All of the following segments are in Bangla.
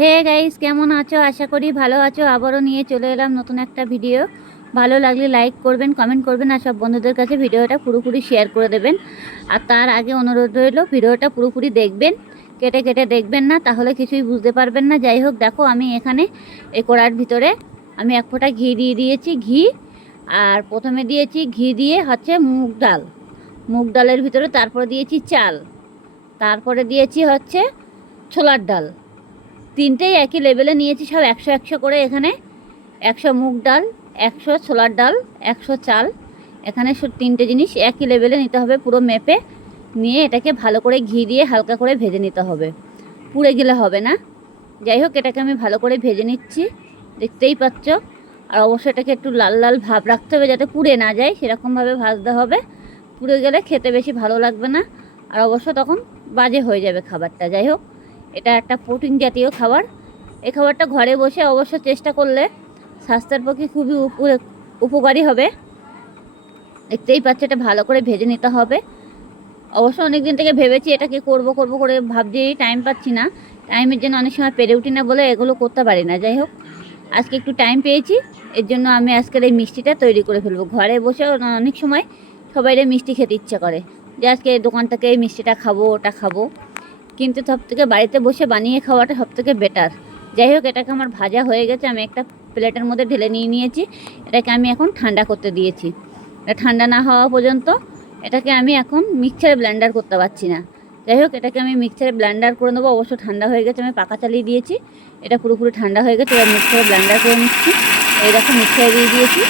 হে গাইস কেমন আছো? আশা করি ভালো আছো। আবারও নিয়ে চলে এলাম নতুন একটা ভিডিও ভালো লাগলে লাইক করবেন কমেন্ট করবেন, আর সব বন্ধুদের কাছে ভিডিওটা পুরোপুরি শেয়ার করে দেবেন। আর তার আগে অনুরোধ রইল, ভিডিওটা পুরোপুরি দেখবেন। কেটে কেটে দেখবেন না, তাহলে কিছুই বুঝতে পারবেন না। যাই হোক, দেখো আমি এখানে এ কড়ার ভিতরে আমি এক ফোঁটা ঘি দিয়ে দিয়েছি, ঘি। আর প্রথমে দিয়েছি ঘি দিয়ে হচ্ছে মুগ ডাল। মুগ ডালের ভিতরে তারপরে দিয়েছি চাল। তারপরে দিয়েছি হচ্ছে ছোলার ডাল। তিনটেই একই লেভেলে নিয়েছি, সব একশো একশো করে এখানে। একশো মুগ ডাল, একশো ছোলার ডাল, একশো চাল। এখানে তিনটে জিনিস একই লেভেলে নিতে হবে পুরো মেপে। নিয়ে এটাকে ভালো করে ঘি দিয়ে হালকা করে ভেজে নিতে হবে। পুড়ে গেলে হবে না। যাই হোক, এটাকে আমি ভালো করে ভেজে নিচ্ছি। দেখতেই পাচ্ছ। আর অবশ্যই এটাকে একটু লাল লাল ভাব রাখতে হবে যাতে পুড়ে না যায় সেরকমভাবে ভাজতে হবে। পুড়ে গেলে খেতে বেশি ভালো লাগবে না। আর অবশ্য তখন বাজে হয়ে যাবে খাবারটা, যাই হোক। এটা একটা প্রোটিন জাতীয় খাবার। এই খাবারটা ঘরে বসে অবশ্য চেষ্টা করলে স্বাস্থ্যের পক্ষে খুবই উপ- উপকারী হবে। দেখতেই পাচ্ছ এটা ভালো করে ভেজে নিতে হবে। অবশ্য অনেক দিন থেকে ভেবেছি এটাকে করব করব করে ভাবছি টাইম পাচ্ছি না। টাইমের জন্য অনেক সময় পেরে উঠি না বলে এগুলো করতে পারি না। যাই হোক, আজকে একটু টাইম পেয়েছি। এর জন্য আমি আজকের এই মিষ্টিটা তৈরি করে ফেলব। ঘরে বসে অনেক সময় সবাইরে মিষ্টি খেতে ইচ্ছা করে। যে আজকে দোকান থেকে এই মিষ্টিটা খাব, ওটা খাব। কিন্তু সব থেকে বাড়িতে বসে বানিয়ে খাওয়াটা সব থেকে বেটার যাই হোক, এটাকে আমার ভাজা হয়ে গেছে, আমি একটা প্লেটের মধ্যে ঢেলে নিয়ে নিয়েছি। এটাকে আমি এখন ঠান্ডা করতে দিয়েছি। এটা ঠান্ডা না হওয়া পর্যন্ত এটাকে আমি এখন মিক্সারে ব্লেন্ডার করতে পারছি না। যাই হোক, এটাকে আমি মিক্সারে ব্লেন্ডার করে নেব, অবশ্য ঠান্ডা হয়ে গেছে, আমি পাকা চালিয়ে দিয়েছি। এটা পুরোপুরি ঠান্ডা হয়ে গেছে, এবার মিক্সারে ব্লেন্ডার করে নিচ্ছি। এইরকম মিক্সারে দিয়ে দিয়েছি।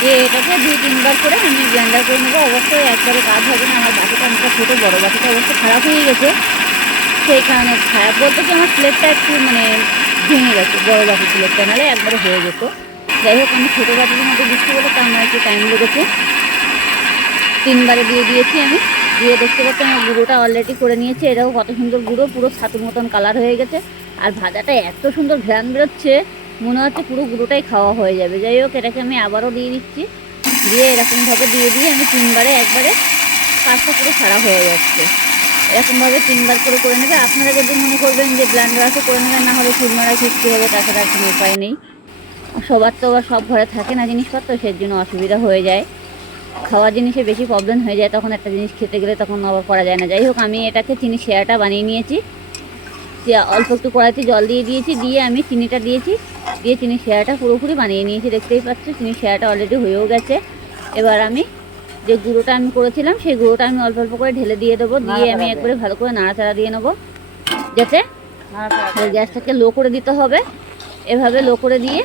যে এটাকে দুই তিনবার করে আমি ব্লেন্ডার করে নেব। অবশ্যই একবারে কাজ হবে না, আমার বাটিটা অনেকটা ছোটো, বড়ো বাটিটা অবশ্য খারাপ হয়ে গেছে। সেই কারণে খারাপ। বলতে কি আমার প্লেটটা একটু মানে ভেঙে গেছে, বড় বাটি প্লেটটা নাহলে একবারে হয়ে যেত। যাই হোক, আমি ছোটো বাটির মধ্যে দিচ্ছি বলে তো আমার একটু টাইম লেগেছে। তিনবারে দিয়ে দিয়েছি আমি। দিয়ে দেখতে পাচ্ছি আমার গুঁড়োটা অলরেডি করে নিয়েছি। এটাও কত সুন্দর গুঁড়ো, পুরো ছাতুর মতন কালার হয়ে গেছে। আর ভাজাটা এত সুন্দর ঘ্রাণ বেরোচ্ছে, মনে হচ্ছে পুরো গুঁড়োটাই খাওয়া হয়ে যাবে। যাই হোক, এটাকে আমি আবারও দিয়ে দিচ্ছি। দিয়ে এরকমভাবে দিয়ে দিয়ে আমি তিনবারে একবারে কাজটা পুরো সারা হয়ে যাচ্ছে। এরকমভাবে তিনবার করে করে নেবে। আপনারা যদি মনে করবেন যে ব্লান্ডার আছে, করে নেবেন, না হলে চুরমারা ফিরতে হবে, তাছাড়া আর কোনো উপায় নেই। সবার তো আবার সব ঘরে থাকে না জিনিসপত্র সেই জন্য অসুবিধা হয়ে যায়। খাওয়া জিনিসে বেশি প্রবলেম হয়ে যায়, তখন একটা জিনিস খেতে গেলে তখন আবার করা যায় না। যাই হোক, আমি এটাকে চিনি শেয়াটা বানিয়ে নিয়েছি। অল্প একটু কড়াইতে জল দিয়ে দিয়েছি, দিয়ে আমি চিনিটা দিয়েছি, দিয়ে চিনি শেয়ারটা পুরোপুরি বানিয়ে নিয়েছি। দেখতেই পাচ্ছ, চিনি শেয়ারটা অলরেডি হয়েও গেছে। এবার আমি যে গুঁড়োটা আমি করেছিলাম সেই গুঁড়োটা আমি অল্প অল্প করে ঢেলে দিয়ে দেবো দিয়ে আমি একবারে ভালো করে নাড়াচাড়া দিয়ে নেব। যাতে গ্যাসটাকে লো করে দিতে হবে। এভাবে লো করে দিয়ে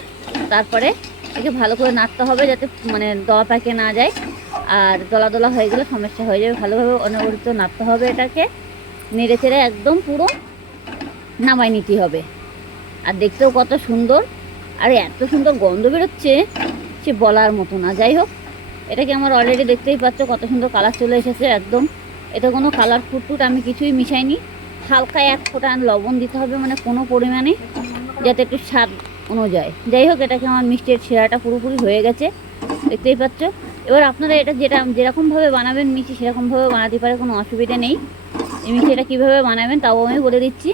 তারপরে একে ভালো করে নাড়তে হবে যাতে মানে দলা পাকে না যায়। আর দলা দলা হয়ে গেলে সমস্যা হয়ে যাবে। ভালোভাবে অনবরত নাড়তে হবে এটাকে। নেড়ে চেড়ে একদম পুরো নামাই নিতে হবে। আর দেখতেও কত সুন্দর। আর এত সুন্দর গন্ধ বেরোচ্ছে সে বলার মতো না। যাই হোক এটাকে আমার অলরেডি দেখতেই পাচ্ছ কত সুন্দর কালার চলে এসেছে একদম। এটা কোনো কালার ফুটফুট আমি কিছুই মিশাইনি। হালকা এক ফোঁটা লবণ দিতে হবে মানে কোনো পরিমাণে, যাতে একটু স্বাদ অনুযায়ী। যাই হোক, এটাকে আমার মিষ্টির ছেঁড়াটা পুরোপুরি হয়ে গেছে। দেখতেই পাচ্ছ। এবার আপনারা এটা যেটা, যেরকমভাবে বানাবেন মিষ্টি, সেরকমভাবে বানাতে পারে, কোনো অসুবিধা নেই। এই মিষ্টিটা কীভাবে বানাবেন, তাও আমি বলে দিচ্ছি।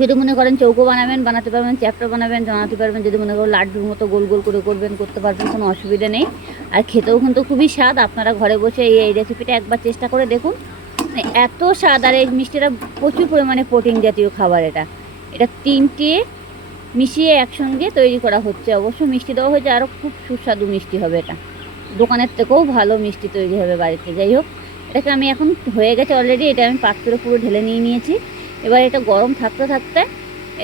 যদি মনে করেন চৌকো বানাবেন, বানাতে পারবেন চ্যাপটা বানাবেন বানাতে পারবেন, যদি মনে করেন লাড্ডুর মতো গোল গোল করে করবেন, করতে পারবেন, কোনো অসুবিধা নেই। আর খেতেও কিন্তু খুবই স্বাদ, আপনারা ঘরে বসে এই এই রেসিপিটা একবার চেষ্টা করে দেখুন। মানে এত স্বাদ, আর এই মিষ্টিটা প্রচুর পরিমাণে প্রোটিন জাতীয় খাবার এটা। এটা তিনটে মিশিয়ে একসঙ্গে তৈরি করা হচ্ছে। অবশ্য মিষ্টি দেওয়া হয়েছে আরও খুব সুস্বাদু মিষ্টি হবে এটা। দোকানের থেকেও ভালো মিষ্টি তৈরি হবে বাড়িতে। যাই হোক, এটাকে আমি এখন হয়ে গেছে অলরেডি এটা আমি পাত্রে পুরো ঢেলে নিয়ে নিয়েছি। এবার এটা গরম থাকতে থাকতে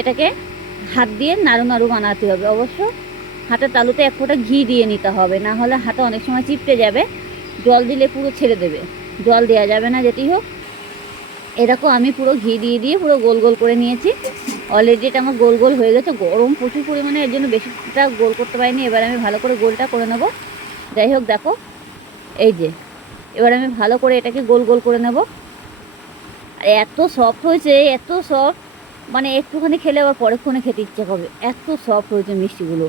এটাকে হাত দিয়ে নাড়ু নাড়ু বানাতে হবে। অবশ্য হাতের তালুতে এক ফোঁটা ঘি দিয়ে নিতে হবে, না হলে হাতে অনেক সময় চিপটে যাবে, জল দিলে পুরো ছেড়ে দেবে। জল দেওয়া যাবে না যেতেই হোক। এরকম আমি পুরো ঘি দিয়ে দিয়ে পুরো গোল গোল করে নিয়েছি। অলরেডি এটা আমার গোল গোল হয়ে গেছে। গরম প্রচুর পরিমাণে, এর জন্য বেশিটা গোল করতে পারিনি। এবার আমি ভালো করে গোলটা করে নেব। যাই হোক, দেখো, এই যে, এবার আমি ভালো করে এটাকে গোল গোল করে নেব। আর এত সফট হয়েছে, এত সফট মানে একটুখানি খেলে আবার পরেক্ষণে খেতে ইচ্ছে হবে এত সফট হয়েছে মিষ্টিগুলো,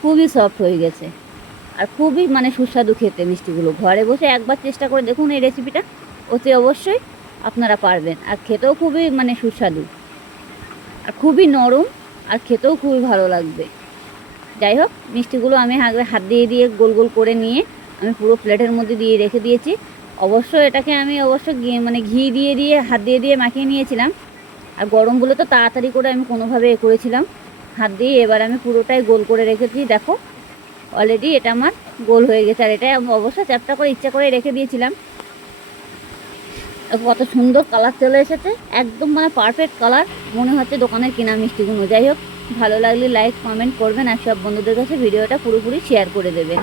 খুবই সফট হয়ে গেছে। আর খুবই মানে সুস্বাদু খেতে মিষ্টিগুলো। ঘরে বসে একবার চেষ্টা করে দেখুন এই রেসিপিটা অতি অবশ্যই আপনারা পারবেন। আর খেতেও খুবই মানে সুস্বাদু। আর খুবই নরম, আর খেতেও খুবই ভালো লাগবে। যাই হোক, মিষ্টিগুলো আমি হাত দিয়ে দিয়ে গোল গোল করে নিয়ে আমি পুরো প্লেটের মধ্যে দিয়ে রেখে দিয়েছি। অবশ্য এটাকে আমি অবশ্য মানে ঘি দিয়ে দিয়ে, হাত দিয়ে দিয়ে মাখিয়ে নিয়েছিলাম। আর গরম বলে তো তাড়াতাড়ি করে আমি কোনোভাবে এ করেছিলাম। হাত দিয়ে এবার আমি পুরোটাই গোল করে রেখেছি, দেখো। অলরেডি এটা আমার গোল হয়ে গেছে। আর এটা অবশ্য চ্যাপটা করে ইচ্ছা করে রেখে দিয়েছিলাম। কত সুন্দর কালার চলে এসেছে। একদম মানে পারফেক্ট কালার। মনে হচ্ছে দোকানের কেনা মিষ্টিগুলো। যাই হোক, ভালো লাগলে লাইক কমেন্ট করবেন। আর সব বন্ধুদের কাছে ভিডিওটা পুরোপুরি শেয়ার করে দেবেন।